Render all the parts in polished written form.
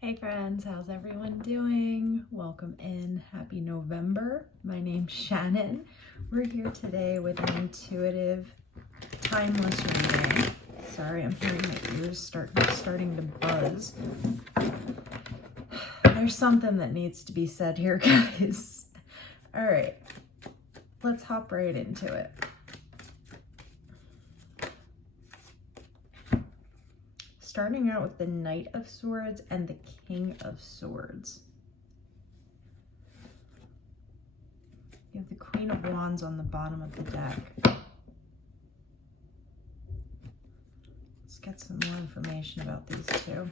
Hey friends, how's everyone doing? Welcome in. Happy November. My name's Shannon. We're here today with an intuitive, timeless reading. Sorry, I'm hearing my ears starting to buzz. There's something that needs to be said here, guys. All right, let's hop right into it. Starting out with the Knight of Swords and the King of Swords. You have the Queen of Wands on the bottom of the deck. Let's get some more information about these two.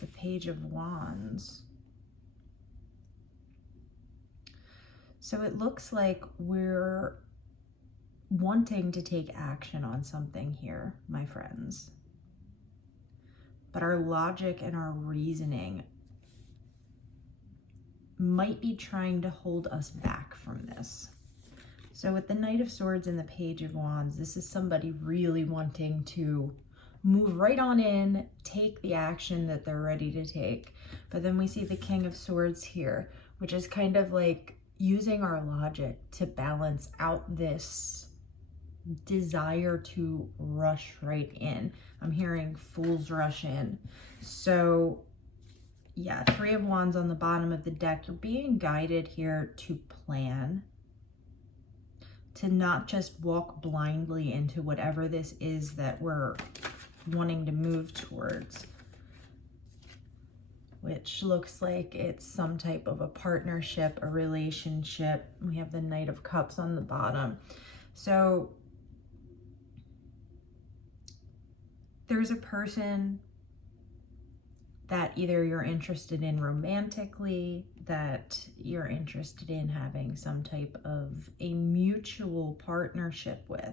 The Page of Wands. So it looks like we're wanting to take action on something here, my friends. But our logic and our reasoning might be trying to hold us back from this. So with the Knight of Swords and the Page of Wands, this is somebody really wanting to move right on in, take the action that they're ready to take. But then we see the King of Swords here, which is kind of like using our logic to balance out this desire to rush right in. I'm hearing fools rush in. So yeah, Three of Wands on the bottom of the deck. You're being guided here to plan, to not just walk blindly into whatever this is that we're wanting to move towards, which looks like it's some type of a partnership, a relationship. We have the Knight of Cups on the bottom. So there's a person that either you're interested in romantically, that you're interested in having some type of a mutual partnership with.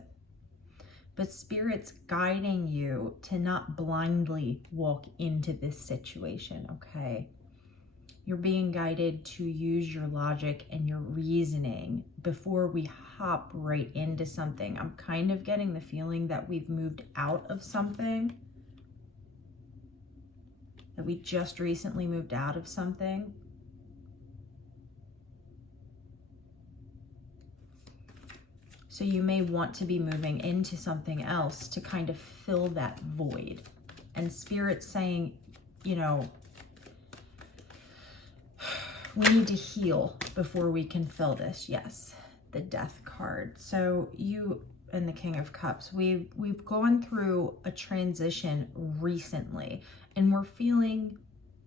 But Spirit's guiding you to not blindly walk into this situation, okay? You're being guided to use your logic and your reasoning before we hop right into something. I'm kind of getting the feeling that we've moved out of something, that we just recently moved out of something. So you may want to be moving into something else to kind of fill that void. And Spirit's saying, you know, we need to heal before we can fill this. Yes, the Death card. So you and the King of Cups, we've gone through a transition recently, and we're feeling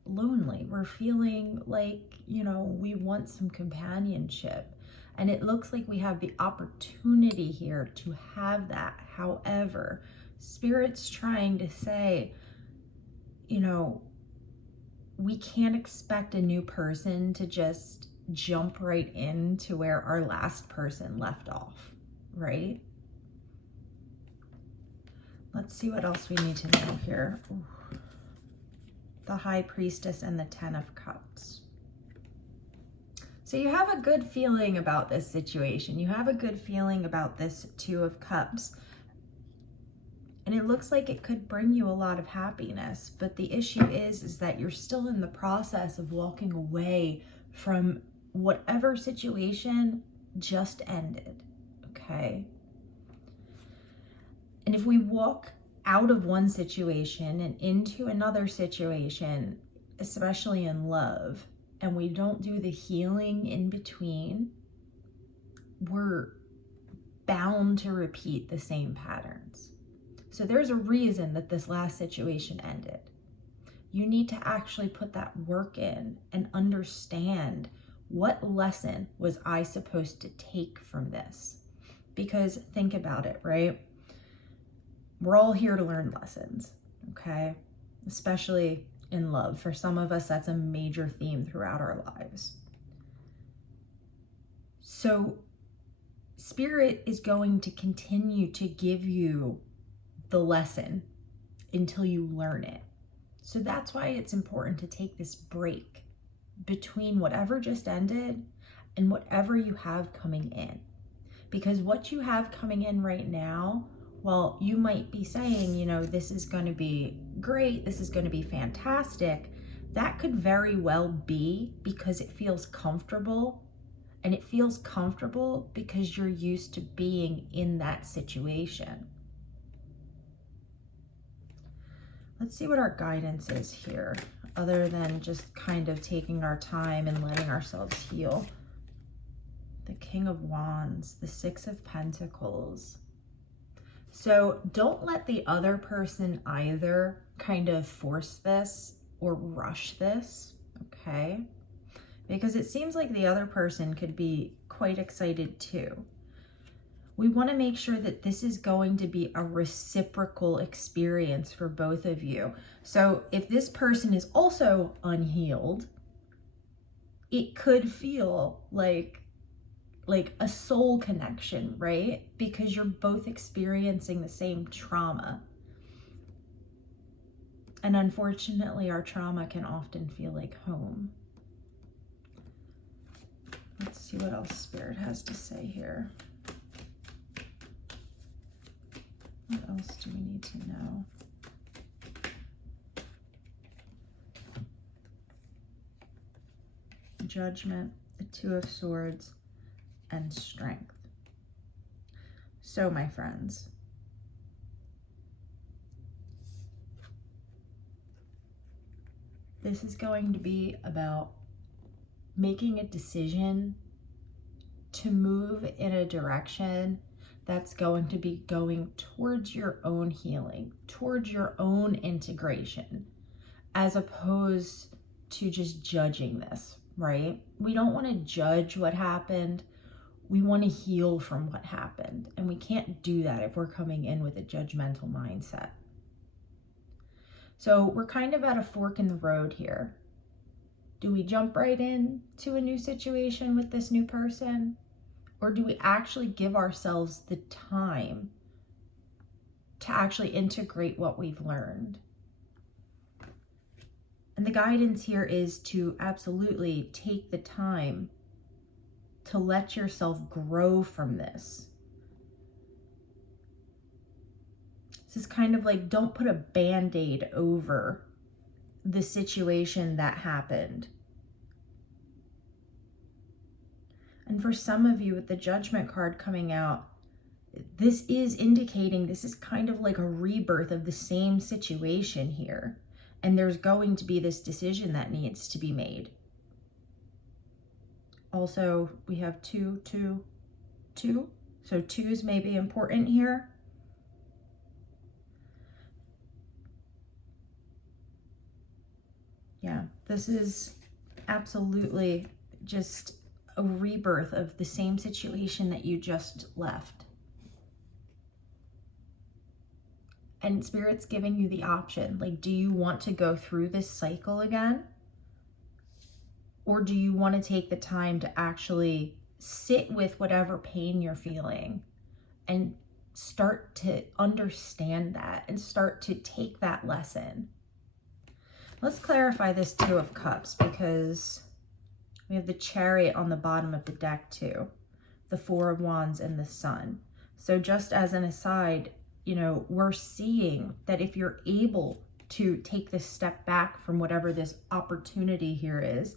lonely. We're feeling like, you know, we want some companionship. And it looks like we have the opportunity here to have that. However, Spirit's trying to say, you know, we can't expect a new person to just jump right into where our last person left off, right? Let's see what else we need to know here. Ooh. The High Priestess and the Ten of Cups. So you have a good feeling about this situation. You have a good feeling about this Two of Cups. And it looks like it could bring you a lot of happiness. But the issue is that you're still in the process of walking away from whatever situation just ended, okay? And if we walk out of one situation and into another situation, especially in love, and we don't do the healing in between, we're bound to repeat the same patterns. So there's a reason that this last situation ended. You need to actually put that work in and understand, what lesson was I supposed to take from this? Because think about it, right? We're all here to learn lessons, okay? Especially in love. For some of us, that's a major theme throughout our lives. So Spirit is going to continue to give you the lesson until you learn it. So that's why it's important to take this break between whatever just ended and whatever you have coming in. Because what you have coming in right now Well, you might be saying, you know, this is going to be great, this is going to be fantastic. That could very well be because it feels comfortable, and it feels comfortable because you're used to being in that situation. Let's see what our guidance is here, other than just kind of taking our time and letting ourselves heal. The King of Wands, the Six of Pentacles. So don't let the other person either kind of force this or rush this, okay? Because it seems like the other person could be quite excited too. We want to make sure that this is going to be a reciprocal experience for both of you. So if this person is also unhealed, it could feel like a soul connection, right? Because you're both experiencing the same trauma. And unfortunately, our trauma can often feel like home. Let's see what else Spirit has to say here. What else do we need to know? Judgment, the Two of Swords, and Strength. So, my friends, this is going to be about making a decision to move in a direction that's going to be going towards your own healing, towards your own integration, as opposed to just judging this, right? We don't want to judge what happened. We want to heal from what happened. And we can't do that if we're coming in with a judgmental mindset. So we're kind of at a fork in the road here. Do we jump right in to a new situation with this new person? Or do we actually give ourselves the time to actually integrate what we've learned? And the guidance here is to absolutely take the time to let yourself grow from this. This is kind of like, don't put a Band-Aid over the situation that happened. And for some of you with the Judgment card coming out, this is indicating this is kind of like a rebirth of the same situation here. And there's going to be this decision that needs to be made. Also, we have 2, 2, 2. So 2s may be important here. Yeah, this is absolutely just a rebirth of the same situation that you just left. And Spirit's giving you the option. Like, do you want to go through this cycle again? Or do you want to take the time to actually sit with whatever pain you're feeling and start to understand that and start to take that lesson? Let's clarify this Two of Cups, because we have the Chariot on the bottom of the deck too, the Four of Wands and the Sun. So just as an aside, you know, we're seeing that if you're able to take this step back from whatever this opportunity here is,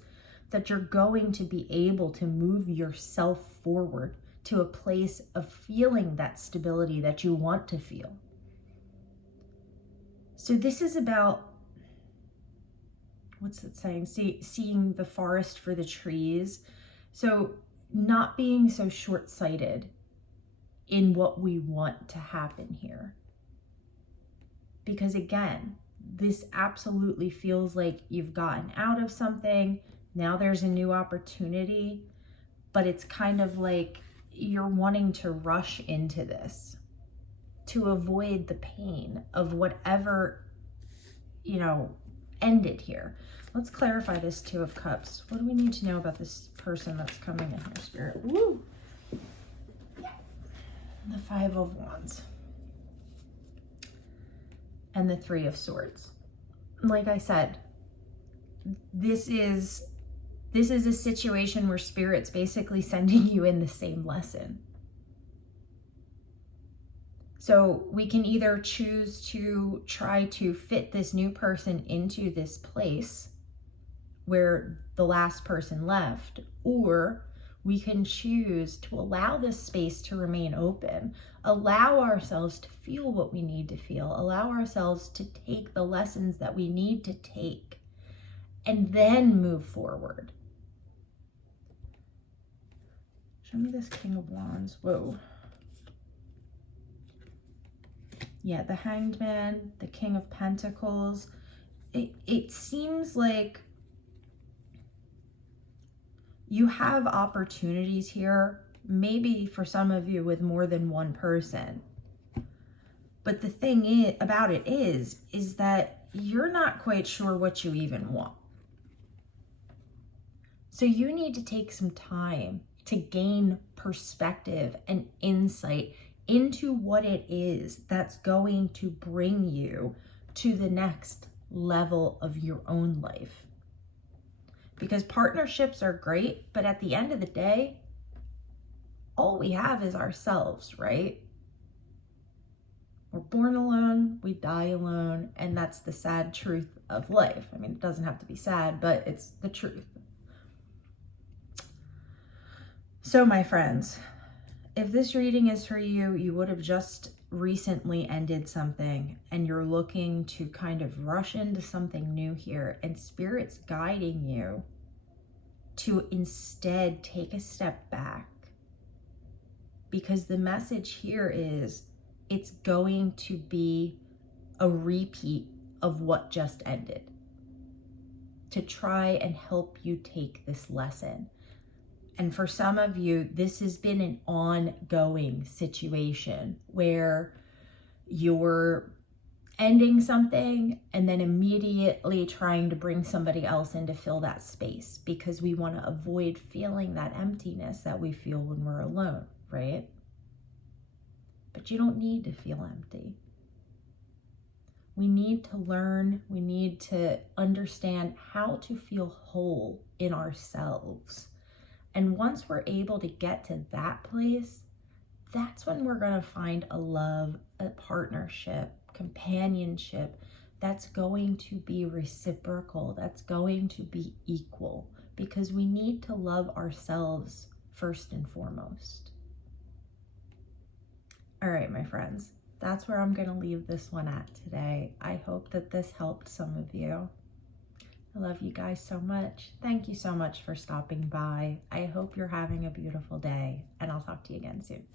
that you're going to be able to move yourself forward to a place of feeling that stability that you want to feel. So this is about, what's it saying? Seeing the forest for the trees. So not being so short-sighted in what we want to happen here. Because again, this absolutely feels like you've gotten out of something. Now there's a new opportunity, but it's kind of like you're wanting to rush into this to avoid the pain of whatever, you know, ended here. Let's clarify this Two of Cups. What do we need to know about this person that's coming in here, Spirit? Woo! Yeah. The Five of Wands. And the Three of Swords. Like I said, this is a situation where Spirit's basically sending you in the same lesson. So we can either choose to try to fit this new person into this place where the last person left, or we can choose to allow this space to remain open, allow ourselves to feel what we need to feel, allow ourselves to take the lessons that we need to take, and then move forward. Show me this King of Wands. Whoa. Yeah, the Hanged Man, the King of Pentacles. It seems like you have opportunities here, maybe for some of you with more than one person. But the thing about it is that you're not quite sure what you even want. So you need to take some time to gain perspective and insight into what it is that's going to bring you to the next level of your own life. Because partnerships are great, but at the end of the day, all we have is ourselves, right? We're born alone, we die alone, and that's the sad truth of life. I mean, it doesn't have to be sad, but it's the truth. So my friends, if this reading is for you, you would have just recently ended something and you're looking to kind of rush into something new here, and Spirit's guiding you to instead take a step back, because the message here is it's going to be a repeat of what just ended, to try and help you take this lesson. And for some of you, this has been an ongoing situation where you're ending something and then immediately trying to bring somebody else in to fill that space, because we want to avoid feeling that emptiness that we feel when we're alone, right? But you don't need to feel empty. We need to learn, we need to understand how to feel whole in ourselves. And once we're able to get to that place, that's when we're going to find a love, a partnership, companionship that's going to be reciprocal, that's going to be equal, because we need to love ourselves first and foremost. All right, my friends, that's where I'm going to leave this one at today. I hope that this helped some of you. I love you guys so much. Thank you so much for stopping by. I hope you're having a beautiful day, and I'll talk to you again soon.